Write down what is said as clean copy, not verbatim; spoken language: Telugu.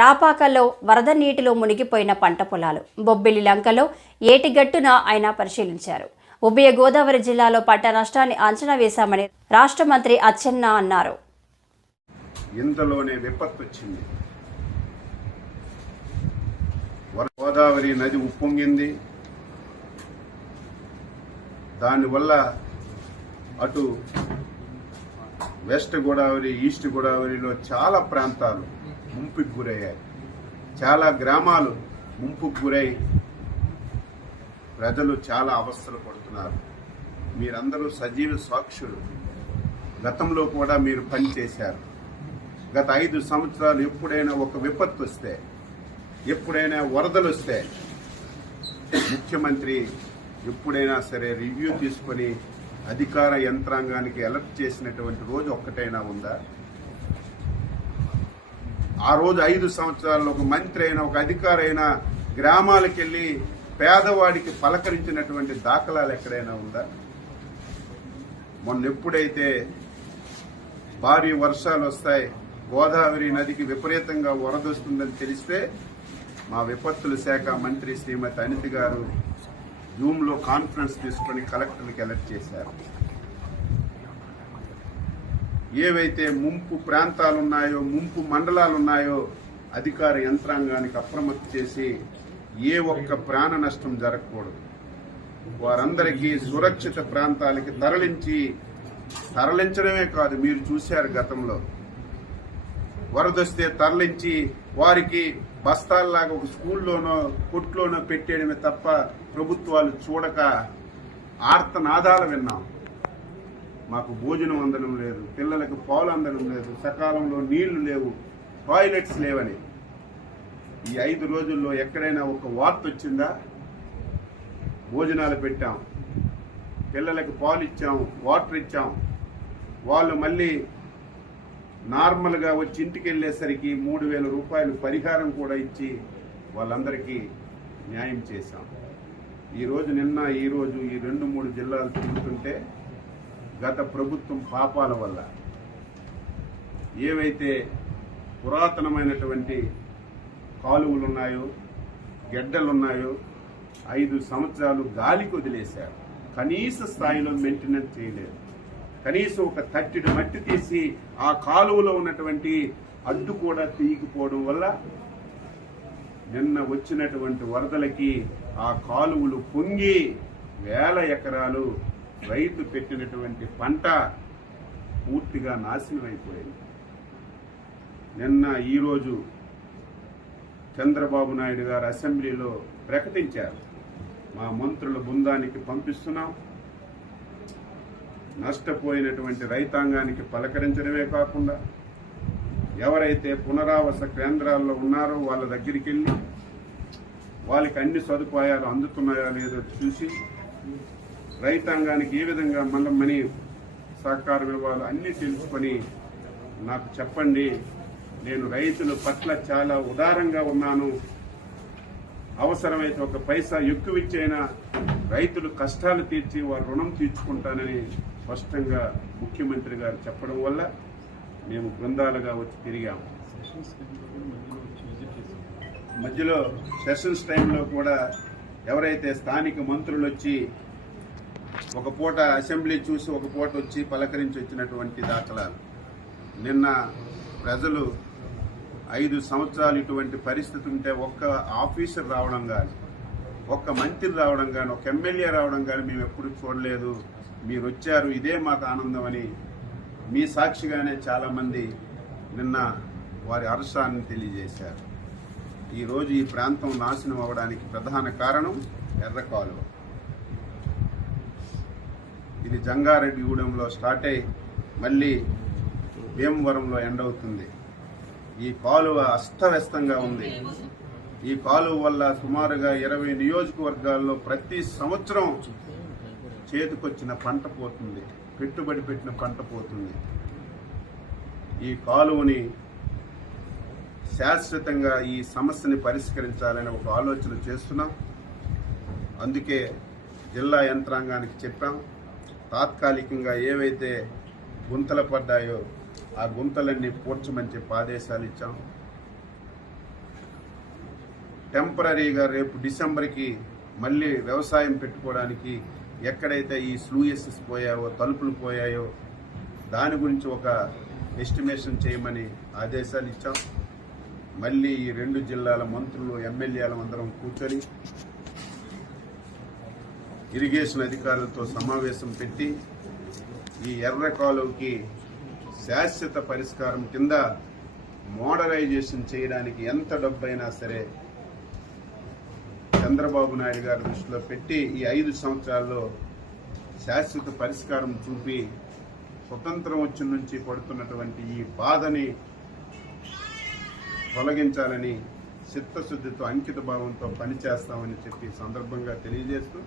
రాపాకలో వరద నీటిలో మునిగిపోయిన పంట పొలాలు, బొబ్బిలి లంకలో ఏటిగట్టున ఆయన పరిశీలించారు. ఉభయ గోదావరి జిల్లాలో పంట నష్టాన్ని అంచనా వేశామని రాష్ట్ర మంత్రి అచ్చెన్న అన్నారు. ఇంతలోనే విపత్తు వచ్చింది. గోదావరి నది ఉప్పొంగింది. దానివల్ల అటు వెస్ట్ గోదావరి, ఈస్ట్ గోదావరిలో చాలా ప్రాంతాలు ముంపుకు గురయ్యాయి. చాలా గ్రామాలు ముంపుకు గురై ప్రజలు చాలా అవస్థలు పడుతున్నారు. మీరందరూ సజీవ సాక్షులు. గతంలో కూడా మీరు పనిచేశారు. గత 5 సంవత్సరాలు ఎప్పుడైనా ఒక విపత్తు వస్తే, ఎప్పుడైనా వరదలు వస్తే ముఖ్యమంత్రి ఎప్పుడైనా సరే రివ్యూ తీసుకొని అధికార యంత్రాంగానికి అలర్ట్ చేసినటువంటి రోజు ఒక్కటైనా ఉందా? ఆ రోజు 5 సంవత్సరాల్లో ఒక మంత్రి అయినా, ఒక అధికారి అయినా గ్రామాలకు వెళ్ళి పేదవాడికి పలకరించినటువంటి దాఖలాలు ఎక్కడైనా ఉందా? మొన్న ఎప్పుడైతే భారీ వర్షాలు వస్తాయి, గోదావరి నదికి విపరీతంగా వరదొస్తుందని తెలిస్తే మా విపత్తుల శాఖ మంత్రి శ్రీమతి అనిత గారు జూమ్లో కాన్ఫరెన్స్ తీసుకొని కలెక్టర్లకు అలర్ట్ చేశారు. ఏవైతే ముంపు ప్రాంతాలున్నాయో, ముంపు మండలాలున్నాయో అధికార యంత్రాంగానికి అప్రమత్తం చేసి ఏ ఒక్క ప్రాణ నష్టం జరగకూడదు, వారందరికీ సురక్షిత ప్రాంతాలకి తరలించడమే కాదు, మీరు చూశారు గతంలో వరదొస్తే తరలించి వారికి బస్తాల్లాగా ఒక స్కూల్లోనో కొట్లోనో పెట్టేయడమే తప్ప ప్రభుత్వాలు చూడక ఆర్తనాదాలు విన్నాం. మాకు భోజనం అందడం లేదు, పిల్లలకు పాలు అందడం లేదు, సకాలంలో నీళ్లు లేవు, టాయిలెట్స్ లేవని. ఈ 5 రోజుల్లో ఎక్కడైనా ఒక వార్త వచ్చిందా? భోజనాలు పెట్టాం, పిల్లలకు పాలు ఇచ్చాం, వాటర్ ఇచ్చాం, వాళ్ళు మళ్ళీ నార్మల్గా వచ్చి ఇంటికి వెళ్ళేసరికి 3,000 రూపాయలు పరిహారం కూడా ఇచ్చి వాళ్ళందరికీ న్యాయం చేశాం. ఈరోజు ఈరోజు ఈ 2-3 జిల్లాలు తిరుగుతుంటే గత ప్రభుత్వం పాపాల వల్ల ఏవైతే పురాతనమైనటువంటి కాలువలున్నాయో, గెడ్డలున్నాయో 5 సంవత్సరాలు గాలికి వదిలేశారు. కనీస స్థాయిలో మెయింటెనెన్స్ చేయలేదు. కనీసం ఒక తట్టెడు మట్టి తీసి ఆ కాలువలో ఉన్నటువంటి అడ్డు కూడా తీయకపోవడం వల్ల నిన్న వచ్చినటువంటి వరదలకి ఆ కాలువలు పొంగి వేల ఎకరాలు రైతు పెట్టినటువంటి పంట పూర్తిగా నాశనం అయిపోయింది. ఈరోజు చంద్రబాబు నాయుడు గారు అసెంబ్లీలో ప్రకటించారు, మా మంత్రుల బృందానికి పంపిస్తున్నాం, నష్టపోయినటువంటి రైతాంగానికి పలకరించడమే కాకుండా ఎవరైతే పునరావాస కేంద్రాల్లో ఉన్నారో వాళ్ళ దగ్గరికి వెళ్ళి వాళ్ళకి అన్ని సదుపాయాలు అందుతున్నాయో లేదో చూసి రైతాంగానికి ఏ విధంగా మనీ సహకారం ఇవ్వాలో అన్నీ తెలుసుకొని నాకు చెప్పండి, నేను రైతుల పట్ల చాలా ఉదారంగా ఉన్నాను, అవసరమైతే ఒక పైసా ఎక్కువ ఇచ్చైనా రైతులు కష్టాలు తీర్చి వారి రుణం తీర్చుకుంటానని స్పష్టంగా ముఖ్యమంత్రి గారు చెప్పడం వల్ల మేము బృందాలుగా వచ్చి తిరిగాము. మధ్యలో సెషన్స్ టైంలో కూడా ఎవరైతే స్థానిక మంత్రులు వచ్చి ఒక పూట అసెంబ్లీ చూసి ఒక పూట వచ్చి పలకరించి వచ్చినటువంటి దాఖలాలు. నిన్న ప్రజలు 5 సంవత్సరాలు ఇటువంటి పరిస్థితి ఉంటే ఒక్క ఆఫీసర్ రావడం కానీ, ఒక్క మంత్రి రావడం కానీ, ఒక ఎమ్మెల్యే రావడం కానీ మేము ఎప్పుడు చూడలేదు. మీరు వచ్చారు, ఇదే మాకు ఆనందం అని మీ సాక్షిగానే చాలామంది నిన్న వారి హర్షాన్ని తెలియజేశారు. ఈరోజు ఈ ప్రాంతం నాశనం అవ్వడానికి ప్రధాన కారణం ఎర్ర కాలువ. ఇది జంగారెడ్డిగూడెంలో స్టార్ట్ అయి మళ్ళీ భీమవరంలో ఎండ్ అవుతుంది. ఈ కాలువ అస్తవ్యస్తంగా ఉంది. ఈ కాలువ వల్ల సుమారుగా 20 నియోజకవర్గాల్లో ప్రతి సంవత్సరం చేతికొచ్చిన పంట పోతుంది, పెట్టుబడి పెట్టిన పంట పోతుంది. ఈ కాలువని శాశ్వతంగా ఈ సమస్యని పరిష్కరించాలని ఒక ఆలోచన చేస్తున్నాం. అందుకే జిల్లా యంత్రాంగానికి చెప్పాం, తాత్కాలికంగా ఏవైతే గుంతలు పడ్డాయో ఆ గుంతలన్నీ పూడ్చమని చెప్పి ఆదేశాలు ఇచ్చాం. టెంపరీగా రేపు డిసెంబర్కి మళ్ళీ వ్యవసాయం పెట్టుకోవడానికి ఎక్కడైతే ఈ స్లూయసెస్ పోయాయో, తలుపులు పోయాయో దాని గురించి ఒక ఎస్టిమేషన్ చేయమని ఆదేశాలు ఇచ్చాం. మళ్ళీ ఈ 2 జిల్లాల మంత్రులు, ఎమ్మెల్యేలు అందరం కూర్చొని ఇరిగేషన్ అధికారులతో సమావేశం పెట్టి ఈ ఎర్ర కాలువకి శాశ్వత పరిష్కారం కింద మోడరైజేషన్ చేయడానికి ఎంత డబ్బైనా సరే చంద్రబాబు నాయుడు గారి దృష్టిలో పెట్టి ఈ 5 సంవత్సరాల్లో శాశ్వత పరిష్కారం చూపి స్వతంత్రం వచ్చిన నుంచి పడుతున్నటువంటి ఈ బాధని తొలగించాలని చిత్తశుద్ధితో, అంకిత భావంతో పనిచేస్తామని చెప్పి సందర్భంగా తెలియజేస్తూ